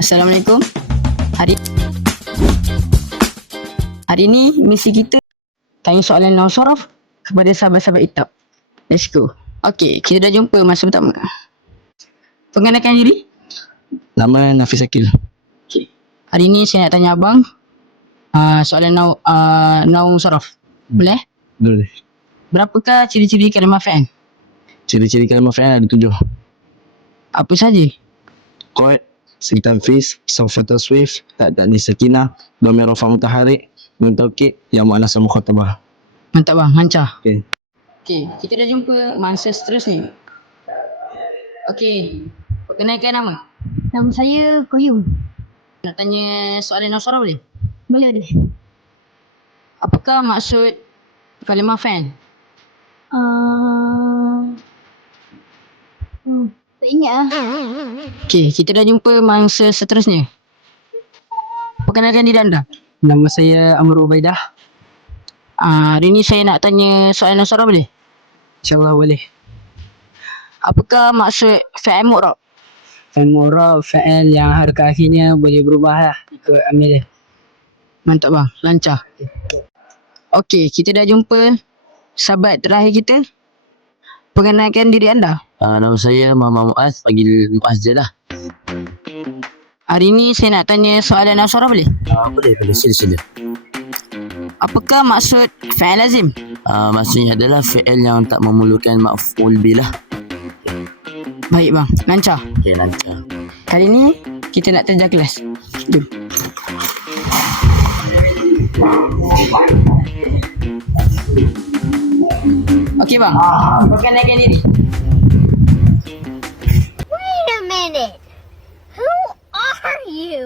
Assalamualaikum. Hari hari ni misi kita tanya soalan nahwu sorof kepada sahabat-sahabat ITAP. Let's go. Okey, kita dah jumpa masa pertama. Perkenalkan diri. Nama Nafis Akil. Okey. Hari ni saya nak tanya abang soalan nahwu sorof. Boleh? Boleh. Berapakah ciri-ciri kalimah fi'il? Ciri-ciri kalimah fi'il ada 7. Apa saja? Qad, segi tanfis, sawfa taswif, ta'dani sakinah, dhamir rafa mutaharrik, nun taukid, yang mu'annas mukhatabah. Mantap bang, lancar. Okey. Okey, kita dah jumpa mangsa seterusnya. Okey, perkenalkan nama. Nama saya Kohyum. Nak tanya soalan nahwu sorof boleh? Boleh. Apakah maksud kalimah fi'il? Tak ingat lah. Okey, kita dah jumpa mangsa seterusnya. Perkenalkan diri anda. Nama saya Amr Ubaidah. Hari ni saya nak tanya soalan nahwu sorof boleh? InsyaAllah boleh. Apakah maksud fi'il mu'rab? Fi'il mu'rab, fi'il yang harakat akhirnya boleh berubah lah ikut amil dia. Mantap bang, lancar. Okey, kita dah jumpa sahabat terakhir kita. Perkenalkan diri anda. Nama saya Muhammad Muaz, panggil Muaz je lah. Hari ni saya nak tanya soalan nahwu sorof boleh? Boleh, sila. Apakah maksud fi'il lazim? Maksudnya adalah fi'il yang tak memerlukan maf'ul bih lah. Baik bang, lancar. Okey, lancar. Kali ni kita nak terjah kelas. Jom. Okey bang, perkenalkan diri. Wait a minute.